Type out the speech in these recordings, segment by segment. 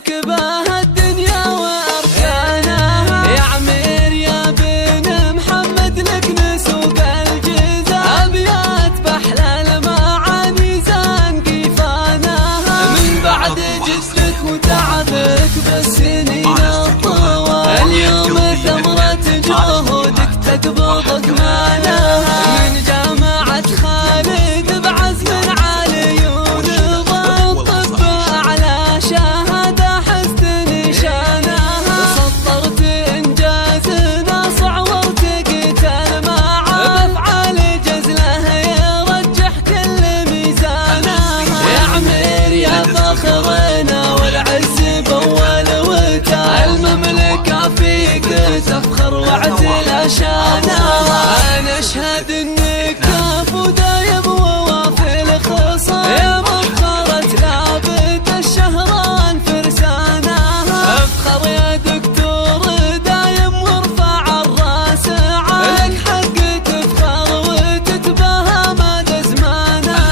لك بها الدنيا واركانها. يا عمير يا بن محمد لك نسوق الجيزة، ابيات بحلى المعاني زان قيفانها. من بعد جدك وتعبك بالسنين الطوال، اليوم ثمرة جهودك تقبض كمالها. من جامعة خالد بعزم عالي ونضبط على شهادة حزت نشانها. سطرت انجازنا صعورت قتال معه، بافعال جزله يرجح كل ميزانها. يا عمير يا فخرنا والعز بول وتا، المملكة فيك تفخر واعتلى شانها. انا اشهد انك كاف ودايم ووافي الخصام، يا مفخرة لابد الشهران فرسانها. افخر يا دكتور دايم وارفع الراس عالك، حق تفخر وتتباهى مدى زمانها.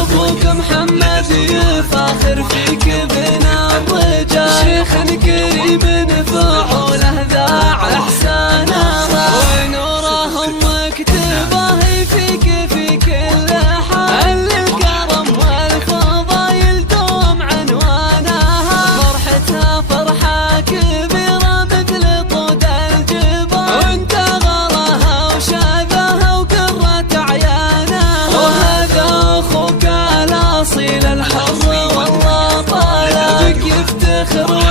ابوك محمد يفاخر فيك بنا الرجال، شيخ كريم فعوله ذاع احسانها. ونوره مكتبه فيك في كل حال، الكرم والفضايل دوم عنوانها. فرحتها فرحة كبيرة مثل طود الجبال، وانت غراها وشاذها وقرة عيانها. وهذا اخوك الاصيل الحر والله طالع بك يفتخر